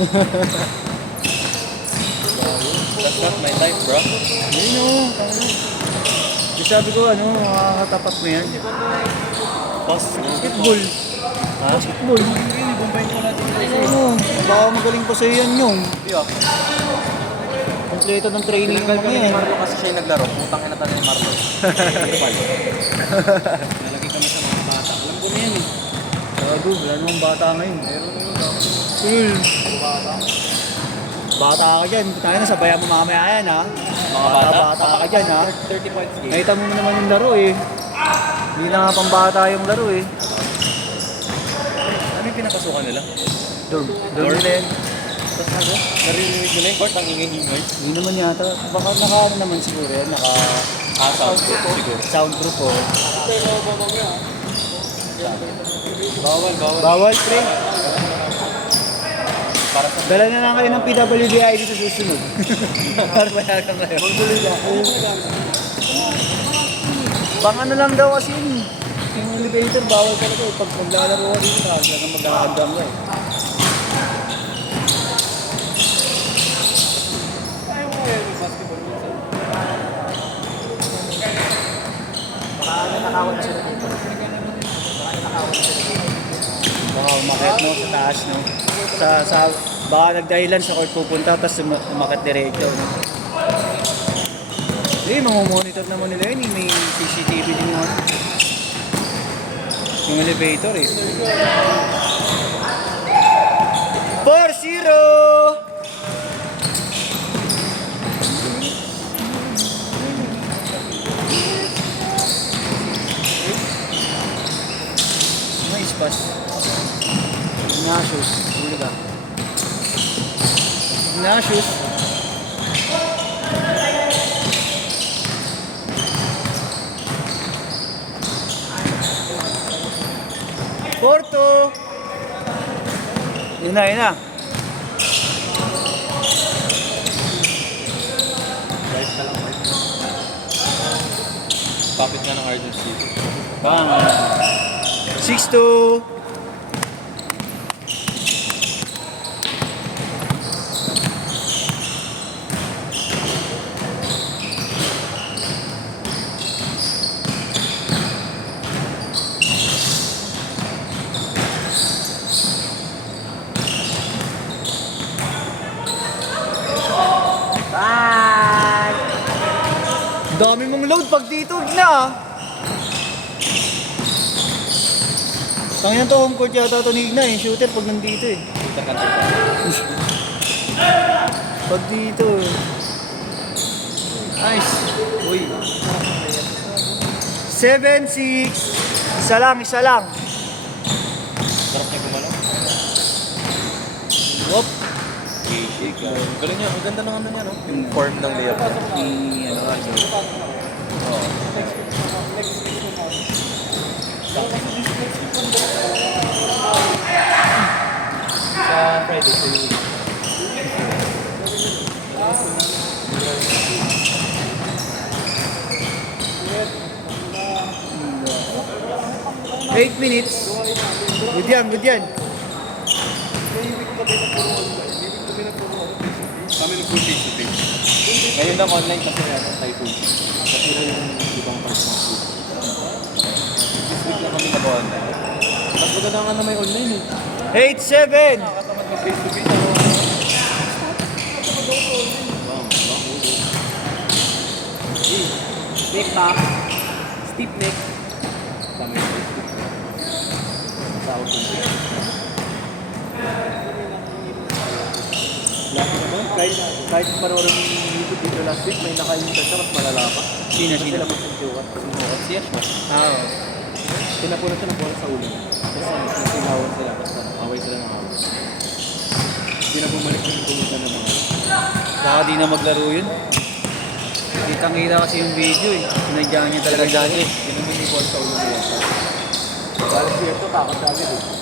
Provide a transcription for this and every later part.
That's not my type, bro. Yun o. Di sabi ko ano, makakatapat mo yan. Basketball. Ha? Basketball. Ano, baka magaling pa sa'yo yan yung. Yeah. Kompleto ng training yung Tinanggal mga kami ni yan. Marlo kasi siya yung naglaro. Putang ina tayo ni Marlo. Normal. Nalagay kami sa mga bata. Alam ko na yan eh. Gago, wala namang bata ngayon. Meron na yun. Cool. Bata ka dyan. Tayo na, sabayan mo mamaya yan ha. Mga bata? Bata ka dyan ha. 30 points game. Nakita mo naman yung laro eh. Hindi na nga pang bata yung laro eh. Ano yung pinapasukan nila? Doon nila yan. Tapos ano? Narinig mo na yung court ang ingay-ingay. Hindi naman yata. Baka naka ano naman siguro yan. Naka Soundproof siguro. soundproof oh. Bawal. Bawal pre. Para sa Dala na lang kayo ng PWD ID sa susunod. para mayagang ngayon. Bang ano lang daw kasi yun. Yung elevator bawal talaga eh. Pag maglalaro ka dito talaga magkakandam ka eh. Baka nanakawan na sila dito. Baka umakit no sa taas no. Baka nagdahilan sa court pupunta tapos umakit diretso no. Mamomonitor naman nila yun eh. May CCTV din naman. Yung elevator eh. 4-0! Nice pass. Ignatius. Huli ka. Ignatius. Porto. Yun na. Guys na lang, Mark. Kapit na ng Argent City. Bang. 6-2. Bye! Dami mong load pag dito na. Tangyan to, home court yata ito ni Igna eh. Shooter pag nandito eh. Punta ka dito. Pag dito eh. Nice. Uy. 7-6. Isa lang. Sarap niya gumalaw. Whoop. Shake. Galing niya. Ang ganda ng ano niya, no? Yung form ng layup niya. Ano ka dyan. Oo. Sa Friday, sa Yuli. 8 minutes. Good yan. Kami nag-face to face. Ngayon lang online kasi natin typhoon. Kasi yung ibang parts ng food. This week lang kami nag-online. Mas maganda nga na may online eh. 8-7. Nakatamad mag face to face. Ano? Neck back. Steep neck. Tama yung face to face. Masahod yung face. Laki naman. Kahit panoorin yung YouTube video last week, may naka-insert na mas malala pa. Sino? Sila magsintukat. Si Yash ba? Oo. Pinapunan siya ng bola sa ulo. Kasi sinawan sila. Basta away sila ng away. Hindi na bumalik yung pumunta ng mga. Baka di na maglaro yun. Kitang-kita kasi yung video eh. Sinadya niya talaga dyan eh. Ginamit yung bola sa ulo niya. Balik siya ito, takot siya agad eh.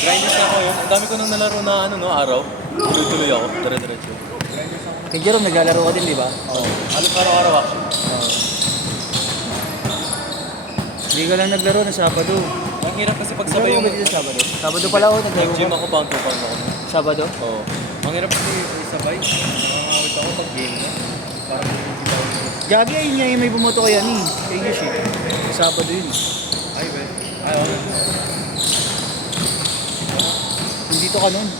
Grinders na ako yun. Ang dami ko nang nalaro na ano no, araw. Tuloy-tuloy ako. Dire-diretso. Grinders ako Kay Jerome, naglalaro ka din, di ba? Oo. Halos araw-araw actually. Hindi ka lang naglaro ng Sabado. Ang hirap kasi pag Sabay sabay yung yung... ba dito Sabado? Sabado pala ako, naglaro Nag-gym ka. ako, pound to pound ako. Sabado? Oo. Ang hirap kasi sabay. Nakangawit ako pag game na. Parang hindi daw. Gagi, ayun nga yung may bumoto kay Ani. Kay Yush eh. Sabado yun. Ay, well. Ay, okay. Nandito ka nun.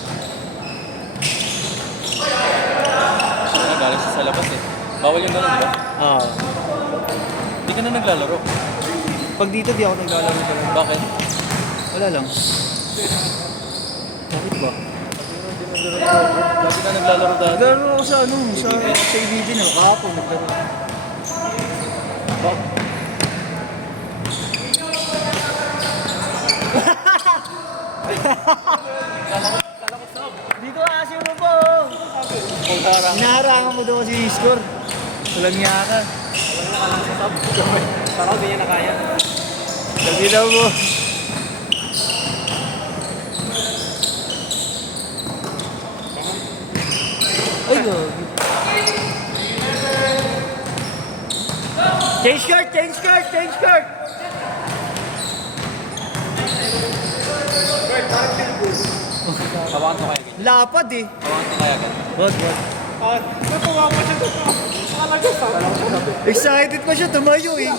Siya galing siya sa labas eh. Bawal yung ganun, di ba? Ah. Hindi ka na naglalaro. Pag dito, di ako naglalaro talaga. Bakit? Wala lang. Bakit ba? Lagi ka naglalaro dati. Naglaro ako sa ano, sa ABG na. Kahapon, naglaro. Dito kasi mo po. Hinaharangan mo daw si score. Walang niya ka. Parang hindi niya na kaya. Sabi daw mo. Ay, gagi. Change card, change card, change card. Hawakan ko kaya ganyan. Lapad eh. Hawakan ko kaya ganyan. Wag, wag. Natuwa ko siya dito. Talaga sa Excited pa siya, tumayo eh.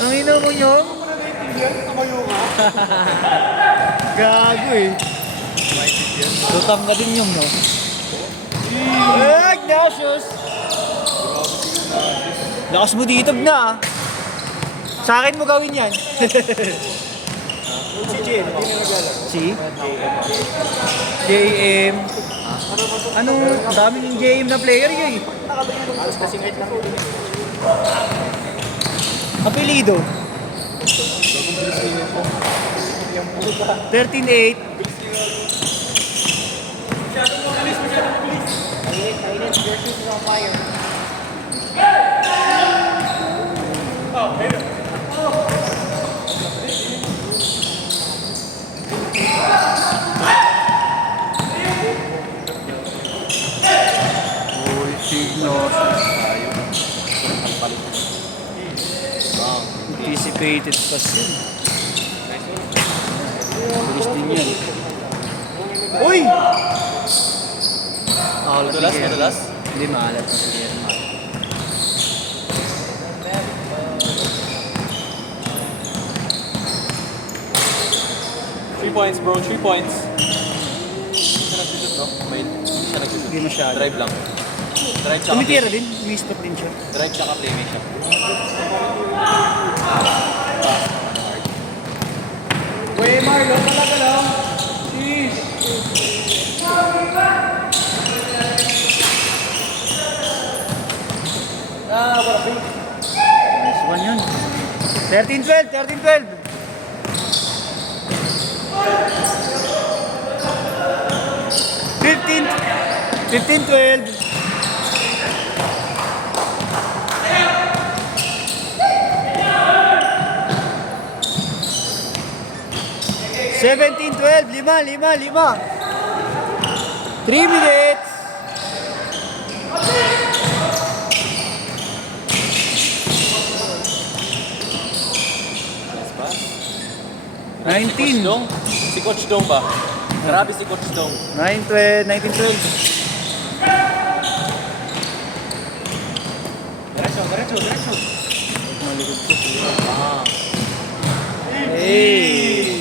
Ang ina mo nyong. tumayo ka. Gago eh. Lutang ka din yung no. Eh, Ignatius! Lakas mo dito na ah. Sa akin mo gawin yan. Si Jane, hindi na naglalaro. Si? JM. Ano, daming yung JM na player yun eh. Halos kasing height lang. Apelido. 13-8. Mainit, your shoes is on fire. Uy, Signos. Anticipated pass yun. Bilis din yan. Uy! Madulas, madulas. Hindi, maalat na siya. 3 points, bro. 3 points. Hindi siya nagsushoot, no? Wait. Hindi siya nagsushoot. Hindi masyado. Drive lang. Drive tsaka Tumitira din, may stop din siya. Drive tsaka playmate siya. Wey, Marlo, talaga lang. Jeez. Nice one yun. 13-12, 13-12. 15-12. Seventeen, 12, lima. 3 minutes. Nice pass. 19. Dong? Si Coach Dong ba? Grabe si Coach Dong. 19, 12. Diretso. Ah. Hey.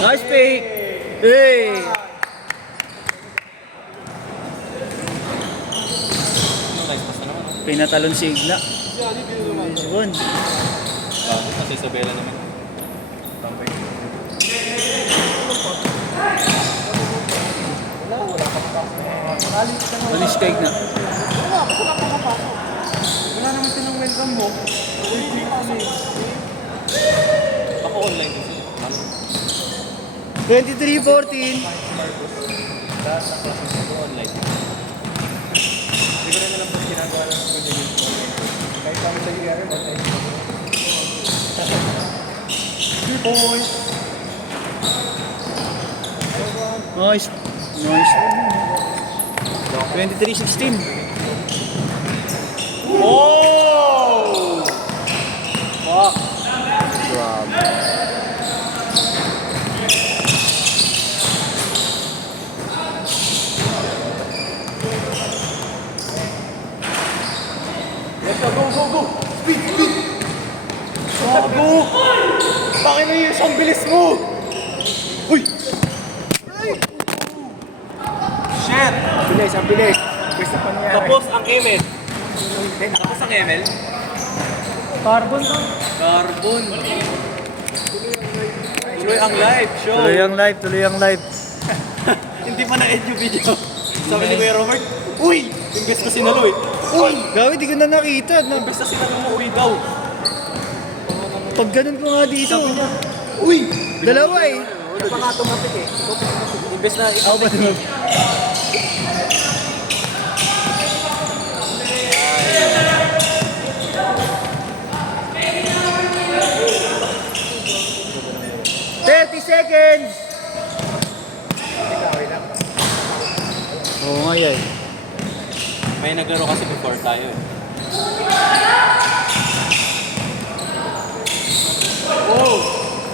Nice pick. Hey. Nice pass na naman. No? Pinatalon si Igna. Nice one. Kasi Isabela naman. Tambay. Alis ka Igna. Wala naman silang welcome mo. Ako online kasi. 23-14. Ako online. Hindi ko rin alam kung ginagawa lang ko dyan. Kahit kami sa UR, basta 3 points. Nice. Nice. 23-16. Oh! Fuck. Grabe. Let's go, go! Speed! Gago! Bakit na yung isang bilis mo? Uy! Shit! Bilis, ang bilis. Gusto pa nangyari. Tapos ang ML. Tapos ang ML. Carbon lang. Carbon. Tuloy ang live show. Tuloy ang live, tuloy ang live. Hindi pa na-end yung video. Sabi ni Kuya Robert, uy! Imbes na sinalo eh. Uy! Gawi, di ko na nakita. Imbes na sinalo mo, uy daw. Pag ganun ko nga dito. Uy! Dalawa eh. Napaka-automatic eh. Imbes na ikaw Ako ba naman? Seconds! Oo nga yan. may naglaro kasi before tayo eh. Oh!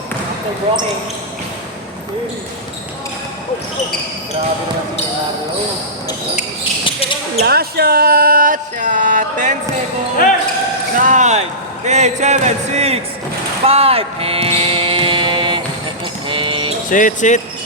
After blocking. Grabe naman si Leonardo. Last shot! Shot! 10 seconds! 9, 8, 7, 6, 5, Sit, sit.